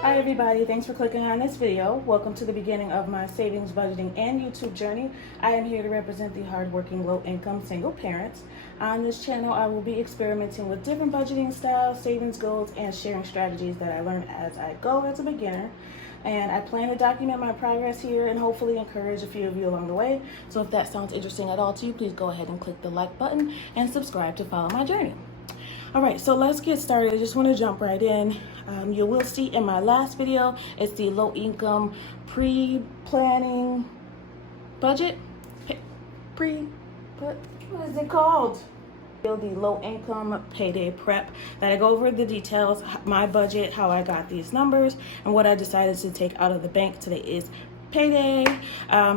Hi everybody, thanks for clicking on this video. Welcome to the beginning of my savings, budgeting, and YouTube journey. I am here to represent the hardworking, low-income single parents. On this channel, I will be experimenting with different budgeting styles, savings goals, and sharing strategies that I learn as I go as a beginner. And I plan to document my progress here and hopefully encourage a few of you along the way. So if that sounds interesting at all to you, please go ahead and click the like button and subscribe to follow my journey. All right, so let's get started. I just want to jump right in. You will see in my last video, it's the low income pre-planning budget. What is it called? The low income payday prep that I go over the details, my budget, how I got these numbers, and what I decided to take out of the bank. Today is payday.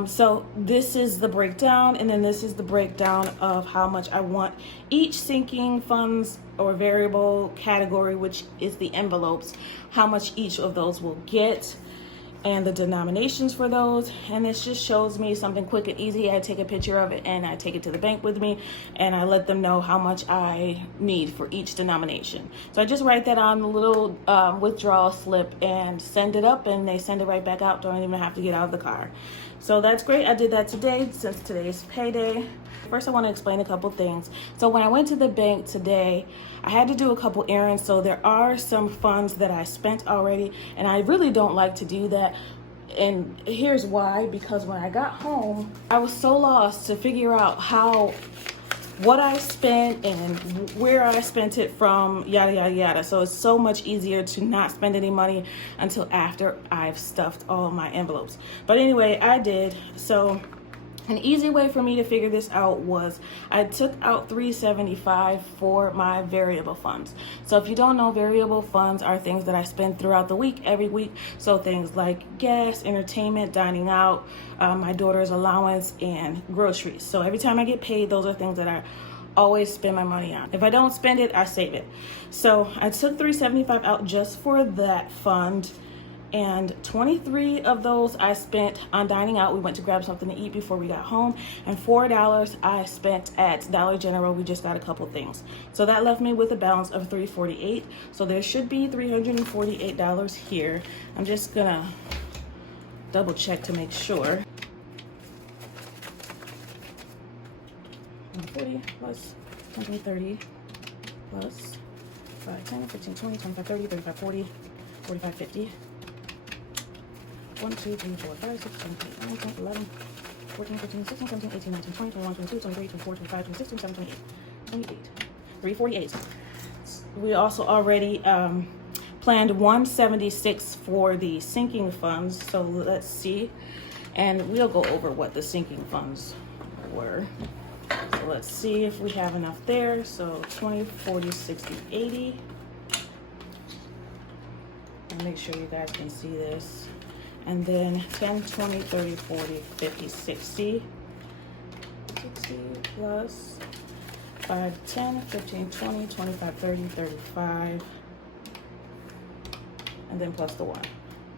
So this is the breakdown, and then this is the breakdown of how much I want each sinking funds or variable category, which is the envelopes, how much each of those will get, and the denominations for those. And this just shows me something quick and easy. I take a picture of it and I take it to the bank with me, and I let them know how much I need for each denomination. So I just write that on the little withdrawal slip and send it up, and they send it right back out. Don't even have to get out of the car. So that's great. I did that today since today's payday. First, I want to explain a couple things. So when I went to the bank today, I had to do a couple errands. So there are some funds that I spent already, and I really don't like to do that. And here's why: because when I got home, I was so lost to figure out what I spent and where I spent it from, yada, yada, yada. So it's so much easier to not spend any money until after I've stuffed all my envelopes. But anyway, I did. So an easy way for me to figure this out was I took out $375 for my variable funds. So if you don't know, variable funds are things that I spend throughout the week, every week. So things like gas, entertainment, dining out, my daughter's allowance, and groceries. So every time I get paid, those are things that I always spend my money on. If I don't spend it, I save it. So I took $375 out just for that fund, and 23 of those I spent on dining out. We went to grab something to eat before we got home, and $4 I spent at Dollar General. We just got a couple things. So that left me with a balance of $348. So there should be $348 here. I'm just gonna double check to make sure. 40 plus 20, 30 plus 5, 10, 15, 20, 25, 30, 35, 40, 45, 50. 1, 2, 3, 4, 5, 6, 7, 8, 9, 10, 11, 14, 15, 16, 17, 18, 19, 20, 21, 22, 23, 24, 25, 26, 27, 28, 28. 348. We also already planned 176 for the sinking funds. So let's see. And we'll go over what the sinking funds were. So let's see if we have enough there. So 20, 40, 60, 80. And make sure you guys can see this. And then 10, 20, 30, 40, 50, 60. 60 plus 5, 10, 15, 20, 25, 30, 35. And then plus the 1.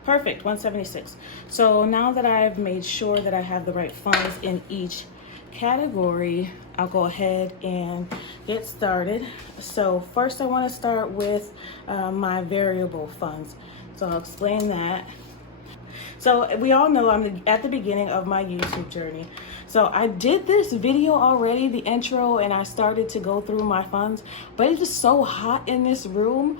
Perfect, 176. So now that I've made sure that I have the right funds in each category, I'll go ahead and get started. So first I want to start with my variable funds. So I'll explain that. So we all know I'm at the beginning of my YouTube journey. So I did this video already, the intro, and I started to go through my funds, but it's just so hot in this room.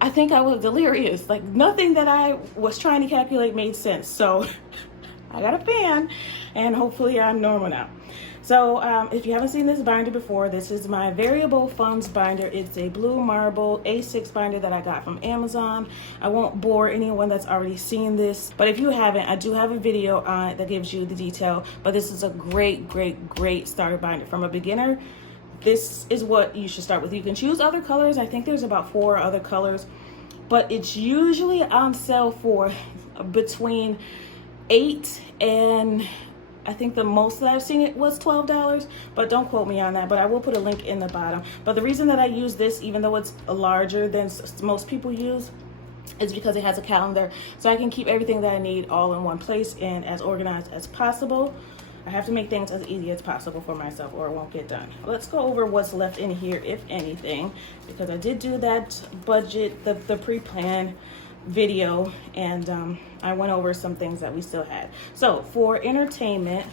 I think I was delirious. Like nothing that I was trying to calculate made sense. So I got a fan, and hopefully I'm normal now. So if you haven't seen this binder before, this is my variable funds binder. It's a blue marble A6 binder that I got from Amazon. I won't bore anyone that's already seen this, but if you haven't, I do have a video on it that gives you the detail. But this is a great, great, great starter binder. From a beginner, this is what you should start with. You can choose other colors. I think there's about 4 other colors, but it's usually on sale for between $8 and I think the most that I've seen it was $12, but don't quote me on that, but I will put a link in the bottom. But the reason that I use this, even though it's larger than most people use, is because it has a calendar, so I can keep everything that I need all in one place and as organized as possible. I have to make things as easy as possible for myself or it won't get done. Let's go over what's left in here, if anything, because I did do that budget, the pre-plan video, and I went over some things that we still had. So for entertainment,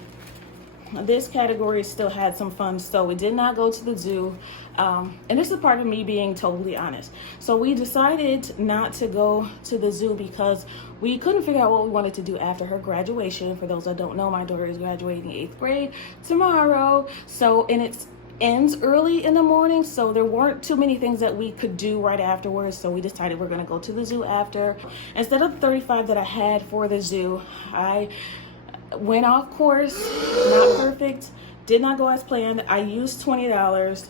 this category still had some fun. So we did not go to the zoo, and this is part of me being totally honest. So we decided not to go to the zoo because we couldn't figure out what we wanted to do after her graduation. For those that don't know, my daughter is graduating 8th grade tomorrow, so and it ends early in the morning, so there weren't too many things that we could do right afterwards. So we decided we're going to go to the zoo after. Instead of the $35 that I had for the zoo, I went off course, not perfect, did not go as planned. I used $20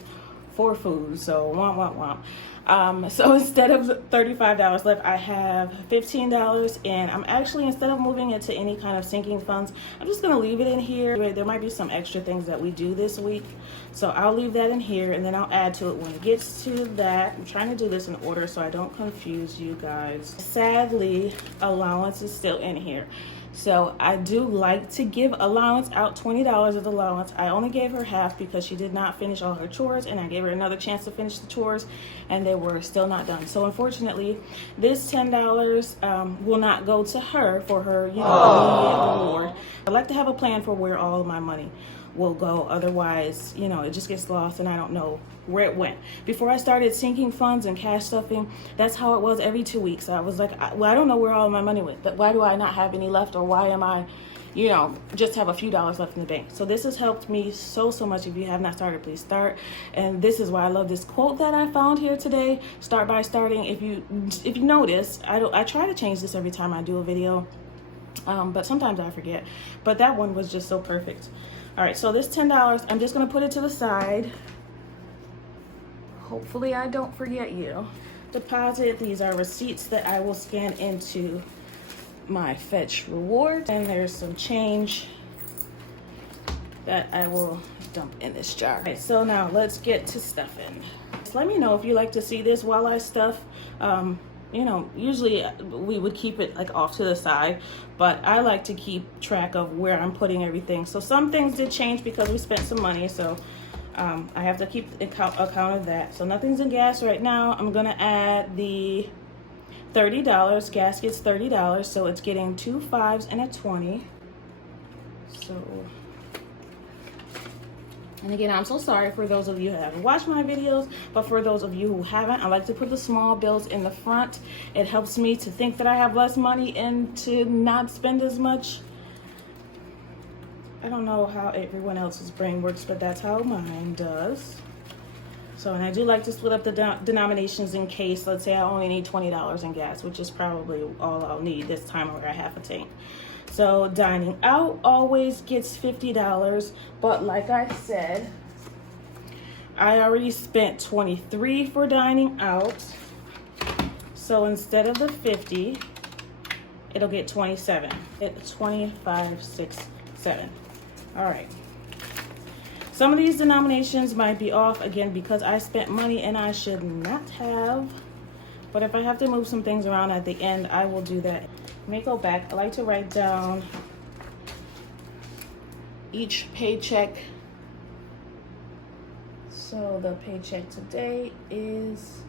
for food, so womp. So instead of $35 left, I have $15, and I'm actually, instead of moving it to any kind of sinking funds, I'm just gonna leave it in here. There might be some extra things that we do this week, so I'll leave that in here, and then I'll add to it when it gets to that. I'm trying to do this in order so I don't confuse you guys. Sadly, allowance is still in here. So I do like to give allowance out, $20 of allowance. I only gave her half because she did not finish all her chores, and I gave her another chance to finish the chores, and they were still not done. So unfortunately, this $10 will not go to her for her, immediate reward. I like to have a plan for where all of my money will go. Otherwise, it just gets lost and I don't know where it went. Before I started sinking funds and cash stuffing, that's how it was every 2 weeks. I was like, I don't know where all of my money went, but why do I not have any left, or why am I, just have a few dollars left in the bank? So this has helped me so much. If you have not started, please start. And this is why I love this quote that I found here today: start by starting. If you notice, I try to change this every time I do a video, but sometimes I forget, but that one was just so perfect. All right, so this $10, I'm just gonna put it to the side. Hopefully I don't forget you. Deposit, these are receipts that I will scan into my Fetch reward. And there's some change that I will dump in this jar. All right, so now let's get to stuffing. Just let me know if you like to see this while I stuff. Usually we would keep it like off to the side, but I like to keep track of where I'm putting everything. So some things did change because we spent some money, so I have to keep account of that. So nothing's in gas right now. I'm gonna add the $30. Gas gets $30, so it's getting 2 5s and a 20. So, and again, I'm so sorry for those of you who haven't watched my videos, but for those of you who haven't, I like to put the small bills in the front. It helps me to think that I have less money and to not spend as much. I don't know how everyone else's brain works, but that's how mine does. So, and I do like to split up the denominations in case, let's say I only need $20 in gas, which is probably all I'll need this time, or a half a tank. So dining out always gets $50, but like I said, I already spent $23 for dining out. So instead of the 50, it'll get 27. It's 25, 6, 7. All right. Some of these denominations might be off again because I spent money and I should not have. But if I have to move some things around at the end, I will do that. Let me go back. I like to write down each paycheck. So the paycheck today is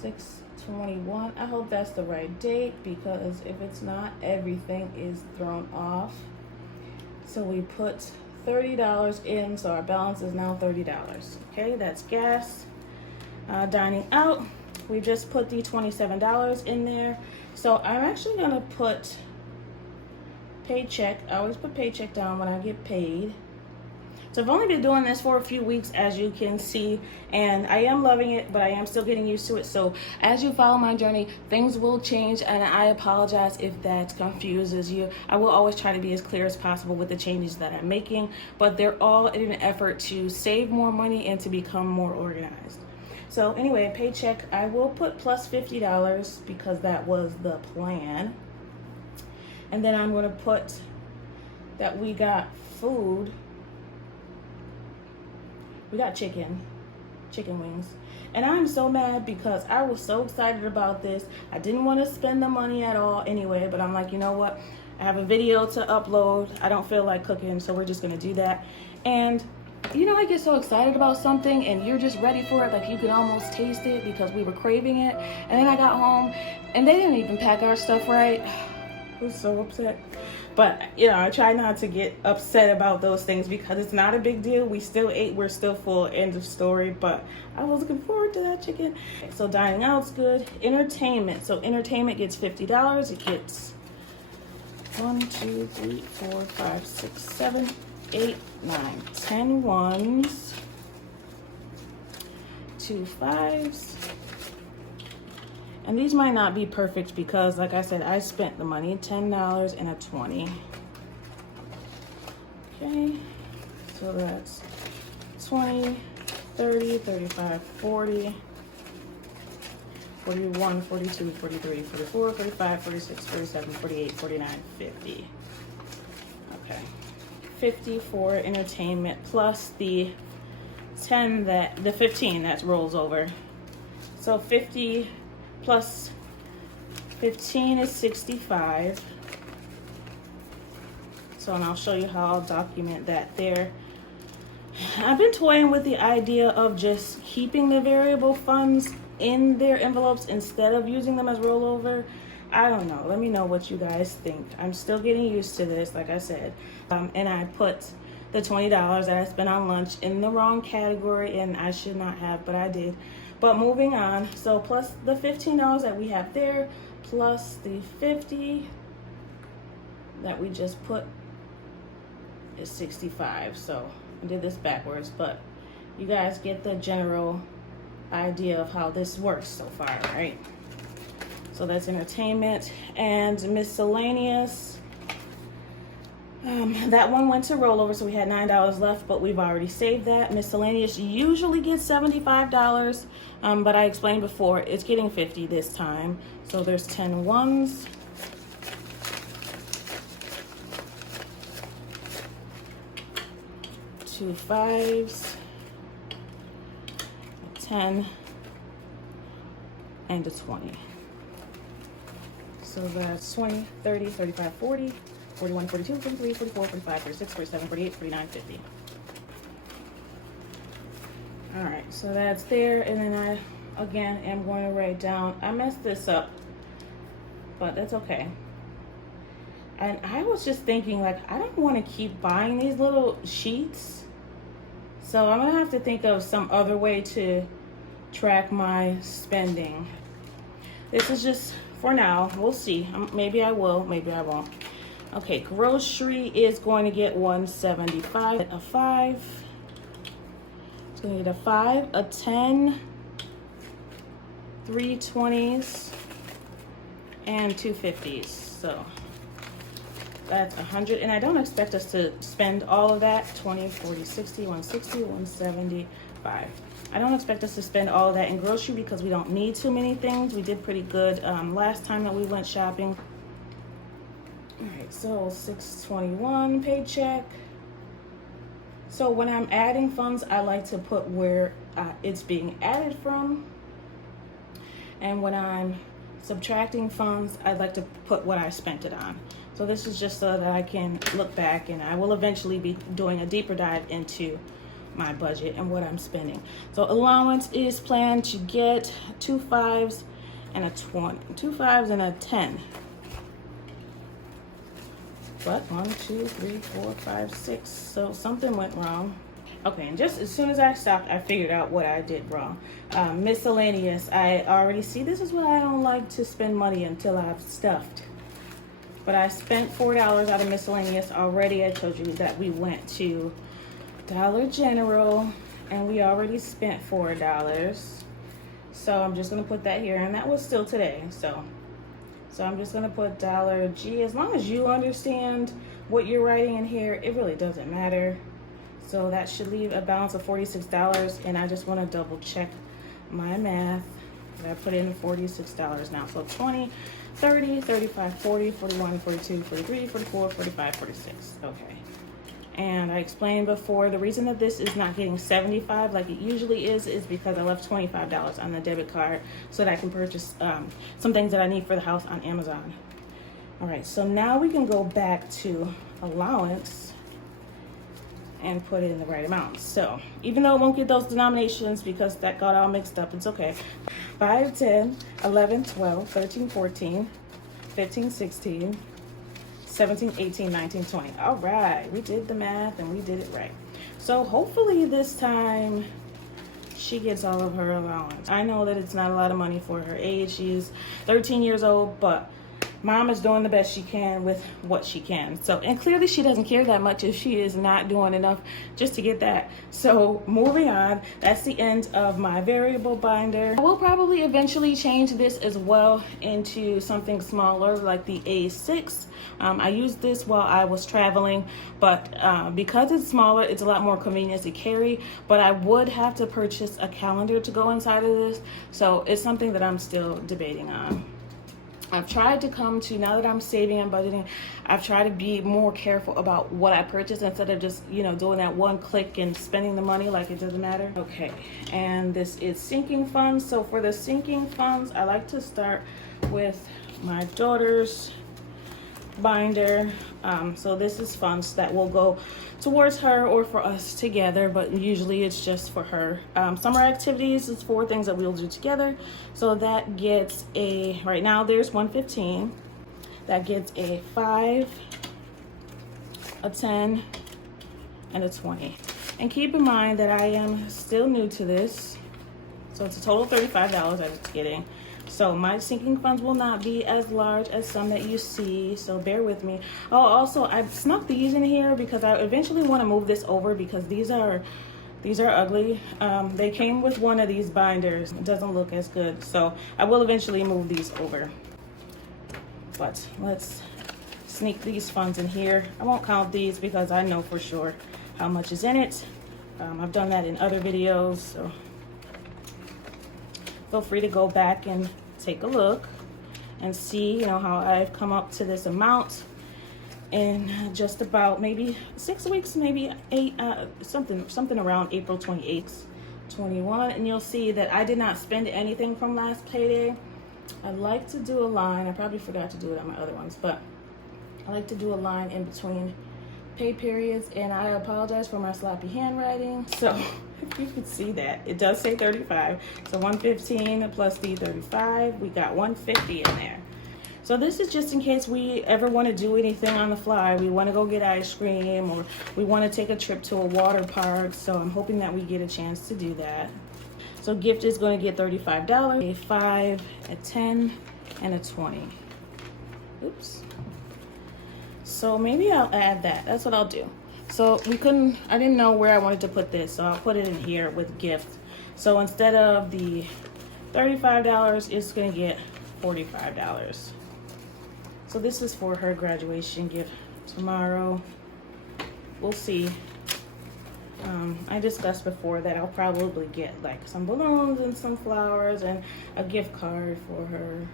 6/21. I hope that's the right date, because if it's not, everything is thrown off. So we put $30 in, so our balance is now $30. Okay, that's gas. Dining out, we just put the $27 in there. So I'm actually gonna put paycheck. I always put paycheck down when I get paid. So I've only been doing this for a few weeks, as you can see, and I am loving it, but I am still getting used to it. So as you follow my journey, things will change, and I apologize if that confuses you. I will always try to be as clear as possible with the changes that I'm making, but they're all in an effort to save more money and to become more organized. So anyway, paycheck, I will put plus $50 because that was the plan. And then I'm gonna put that we got food. We got chicken wings. And I'm so mad because I was so excited about this. I didn't want to spend the money at all anyway, but I'm like, you know what? I have a video to upload. I don't feel like cooking, so we're just gonna do that. And you know, I get so excited about something and you're just ready for it, like you can almost taste it because we were craving it. And then I got home and they didn't even pack our stuff right. I was so upset. But you know, I try not to get upset about those things because it's not a big deal. We still ate, we're still full, end of story. But I was looking forward to that chicken. So dining out's good. Entertainment. So entertainment gets $50. It gets 1, 2, 3, 4, 5, 6, 7, 8, 9, 10 ones, 2 5s. And these might not be perfect because, like I said, I spent the money, $10 and a 20. Okay, so that's 20, 30, 35, 40, 41, 42, 43, 44, 45, 46, 47, 48, 49, 50. Okay. 50 for entertainment plus the 15 that rolls over. So 50 plus 15 is 65. So, and I'll show you how I'll document that there. I've been toying with the idea of just keeping the variable funds in their envelopes instead of using them as rollover. I don't know. Let me know what you guys think. I'm still getting used to this, like I said. And I put the $20 that I spent on lunch in the wrong category, and I should not have, but I did. But moving on, so plus the $15 that we have there, plus the 50 that we just put is 65. So I did this backwards, but you guys get the general idea of how this works so far, right? So that's entertainment. And miscellaneous, that one went to rollover, so we had $9 left, but we've already saved that. Miscellaneous usually gets $75, but I explained before, it's getting 50 this time. So there's 10 ones, 2 5s, 10, and a 20. So that's 20, 30, 35, 40, 41, 42, 43, 44, 45, 46, 47, 48, 49, 50. All right, so that's there. And then I, again, am going to write down, I messed this up, but that's okay. And I was just thinking, like, I don't want to keep buying these little sheets. So I'm going to have to think of some other way to track my spending. This is just for now. We'll see. Maybe I will, maybe I won't. Okay, grocery is going to get $175, a 5. It's going to get a 5, a 10, 3 20s, and 2 50s. So that's 100, and I don't expect us to spend all of that. 20, 40, 60, 160, 175. I don't expect us to spend all of that in grocery because we don't need too many things. We did pretty good last time that we went shopping. All right, so 621 paycheck. So when I'm adding funds, I like to put where it's being added from. And when I'm subtracting funds, I'd like to put what I spent it on. So this is just so that I can look back, and I will eventually be doing a deeper dive into my budget and what I'm spending. So allowance is planned to get 2 5s and a 20, 2 5s and a 10. But 1, 2, 3, 4, 5, 6. So something went wrong. Okay, and just as soon as I stopped, I figured out what I did wrong. Miscellaneous, I already see, this is what I don't like to spend money until I've stuffed. But I spent $4 out of miscellaneous already. I told you that we went to Dollar General and we already spent $4. So I'm just gonna put that here, and that was still today. So I'm just gonna put Dollar G. As long as you understand what you're writing in here, it really doesn't matter. So that should leave a balance of $46, and I just wanna double check my math. I put in $46 now. So 20, 30, 35, 40, 41, 42, 43, 44, 45, 46. Okay. And I explained before, the reason that this is not getting 75 like it usually is because I left $25 on the debit card so that I can purchase some things that I need for the house on Amazon. All right, so now we can go back to allowance and put it in the right amount. So even though it won't get those denominations because that got all mixed up, it's okay. 5, 10, 11, 12, 13, 14, 15, 16, 17, 18, 19, 20. All right, we did the math and we did it right. So hopefully this time she gets all of her allowance. I know that it's not a lot of money for her age. She's 13 years old, but Mom is doing the best she can with what she can. So, and clearly she doesn't care that much if she is not doing enough just to get that. So moving on, that's the end of my variable binder. I will probably eventually change this as well into something smaller like the A6. I used this while I was traveling, but because it's smaller, it's a lot more convenient to carry, but I would have to purchase a calendar to go inside of this. So it's something that I'm still debating on. I've tried to come to, now that I'm saving and budgeting, I've tried to be more careful about what I purchase instead of just, you know, doing that one click and spending the money like it doesn't matter. Okay, and this is sinking funds. So for the sinking funds, I like to start with my daughter's binder. So this is funds that will go towards her or for us together, but usually it's just for her. Summer activities is 4 things that we'll do together. So that gets a, right now there's 115. That gets a 5, a 10, and a 20. And keep in mind that I am still new to this. So it's a total of $35 I was getting. So my sinking funds will not be as large as some that you see, so bear with me. Oh, also I snuck these in here because I eventually want to move this over because these are ugly. They came with one of these binders. It doesn't look as good, so I will eventually move these over. But let's sneak these funds in here. I won't count these because I know for sure how much is in it. I've done that in other videos, so feel free to go back and take a look and see, you know, how I've come up to this amount in just about maybe 6 weeks, maybe 8, something around April 28th, 21. And you'll see that I did not spend anything from last payday. I like to do a line. I probably forgot to do it on my other ones, but I like to do a line in between pay periods, and I apologize for my sloppy handwriting. So if you can see that, it does say 35. So 115 plus the 35, we got 150 in there. So this is just in case we ever want to do anything on the fly. We want to go get ice cream, or we want to take a trip to a water park. So I'm hoping that we get a chance to do that. So gift is going to get $35, a 5, a 10, and a 20. Oops. So maybe I'll add that. That's what I'll do. So I didn't know where I wanted to put this, so I'll put it in here with gift. So instead of the $35, it's gonna get $45. So this is for her graduation gift tomorrow. We'll see. I discussed before that I'll probably get like some balloons and some flowers and a gift card for her.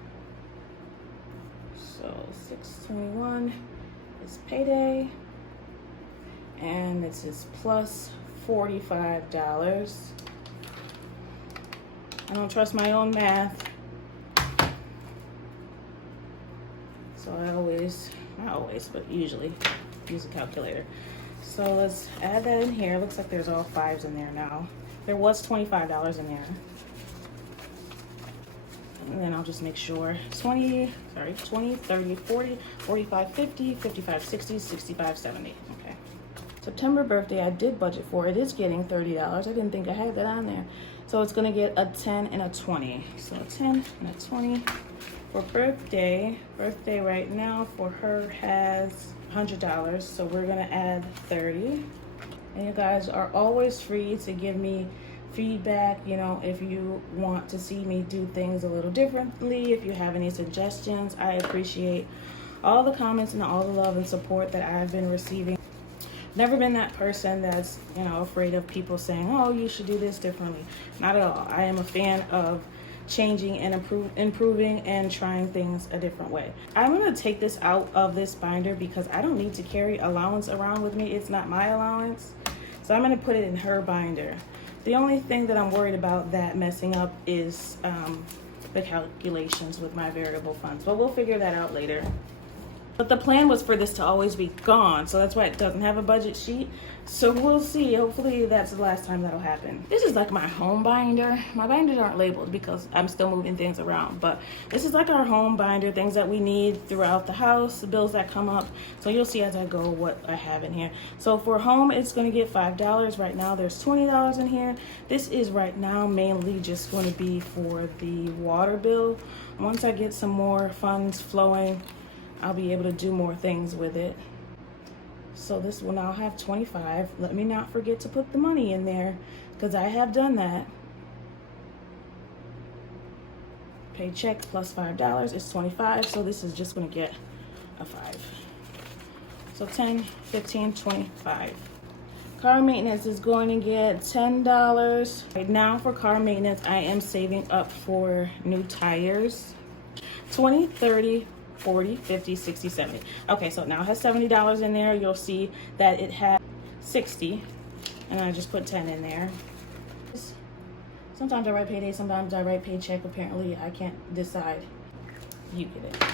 So $6.21 is payday, and this is plus $45. I don't trust my own math, so not always, but usually use a calculator. So let's add that in here. Looks like there's all 5s in there now. There was $25 in there. And then I'll just make sure 20, 30, 40, 45, 50, 55, 60, 65, 70. Okay. September birthday, I did budget for. It is getting $30. I didn't think I had that on there. So it's gonna get a 10 and a 20. So a 10 and a 20. For birthday right now for her has $100. So we're gonna add 30. And you guys are always free to give me feedback, you know, if you want to see me do things a little differently, if you have any suggestions. I appreciate all the comments and all the love and support that I've been receiving. Never been that person that's, you know, afraid of people saying, oh, you should do this differently. Not at all. I am a fan of changing and improving and trying things a different way. I'm going to take this out of this binder because I don't need to carry allowance around with me. It's not my allowance. So I'm going to put it in her binder. The only thing that I'm worried about that messing up is the calculations with my variable funds, but we'll figure that out later. But the plan was for this to always be gone, so that's why it doesn't have a budget sheet. So we'll see. Hopefully that's the last time that'll happen. This is like my home binder. My binders aren't labeled because I'm still moving things around, but this is like our home binder, things that we need throughout the house, the bills that come up. So you'll see as I go what I have in here. So for home, it's going to get $5. Right now there's $20 in here. This is right now mainly just going to be for the water bill. Once I get some more funds flowing, I'll be able to do more things with it. So this will now have 25. Let me not forget to put the money in there because I have done that. Paycheck plus $5 is 25. So this is just going to get a 5. So 10, 15, 25. Car maintenance is going to get $10. Right now for car maintenance, I am saving up for new tires. 20, 30, 40, 50, 60, 70. Okay, so now it has $70 in there. You'll see that it had 60, and I just put 10 in there. Sometimes I write payday, sometimes I write paycheck. Apparently, I can't decide. You get it.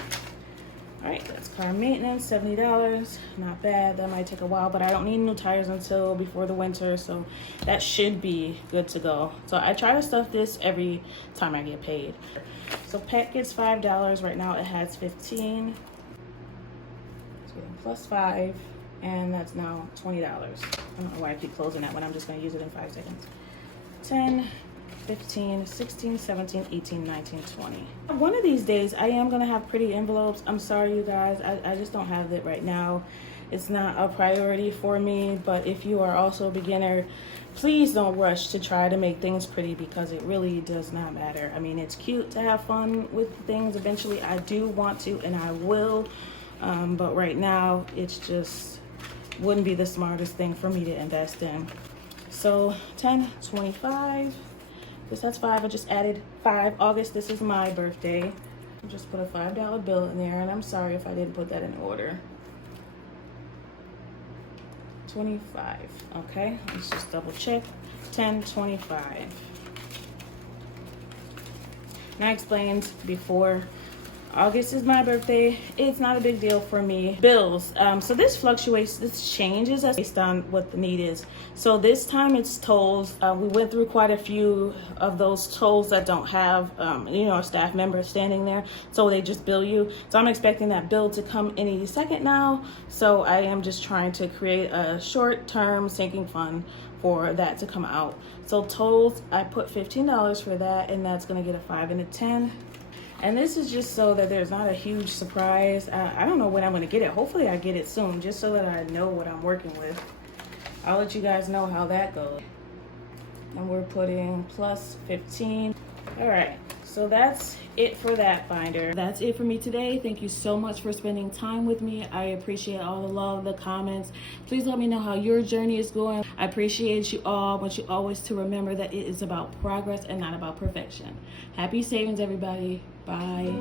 All right, that's car maintenance, $70. Not bad. That might take a while, but I don't need new tires until before the winter, so that should be good to go. So I try to stuff this every time I get paid. So pet gets $5. Right now it has 15. It's getting plus 5, and that's now $20. I don't know why I keep closing that when I'm just going to use it in 5 seconds. 10, 15, 16, 17, 18, 19, 20. One of these days I am going to have pretty envelopes. I'm sorry, you guys. I just don't have it right now. It's not a priority for me, but if you are also a beginner, please don't rush to try to make things pretty because it really does not matter. I mean, it's cute to have fun with things. Eventually, I do want to, and I will, but right now, it's just wouldn't be the smartest thing for me to invest in. So 10, 25. This has 5. I just added 5. August, this is my birthday. I just put a $5 bill in there, and I'm sorry if I didn't put that in order. 25. Okay, let's just double check. 10, 25. And I explained before, August is my birthday. It's not a big deal for me. Bills. So this fluctuates, this changes based on what the need is. So this time it's tolls. We went through quite a few of those tolls that don't have, a staff member standing there. So they just bill you. So I'm expecting that bill to come any second now. So I am just trying to create a short-term sinking fund for that to come out. So tolls, I put $15 for that, and that's gonna get a 5 and a 10. And this is just so that there's not a huge surprise. I don't know when I'm going to get it. Hopefully I get it soon, just so that I know what I'm working with. I'll let you guys know how that goes. And we're putting plus 15. All right, so that's it for that binder. That's it for me today. Thank you so much for spending time with me. I appreciate all the love, the comments. Please let me know how your journey is going. I appreciate you all. I want you always to remember that it is about progress and not about perfection. Happy savings, everybody. Bye.